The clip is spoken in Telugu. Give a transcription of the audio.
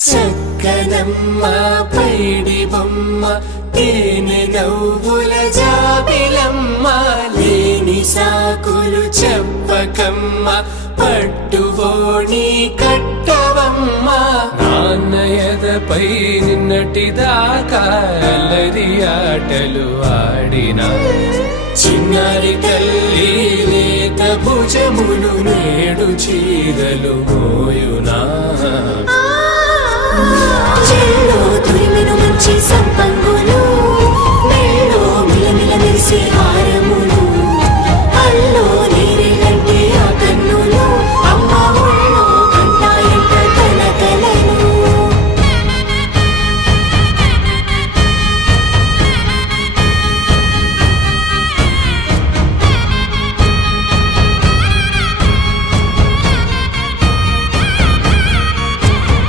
చక్కనమ్మ పైడి బొమ్మ తేనె నవ్వుల జాబిలమ్మ లేని సాకులు చెప్పకమ్మ పట్టువోణి కట్టవమ్మ నాన్నయదపై నిన్నటిదాకా అల్లరి ఆటలు ఆడినా చిన్నారి తల్లి లేత భుజములు నేడు చీరలు మోయునా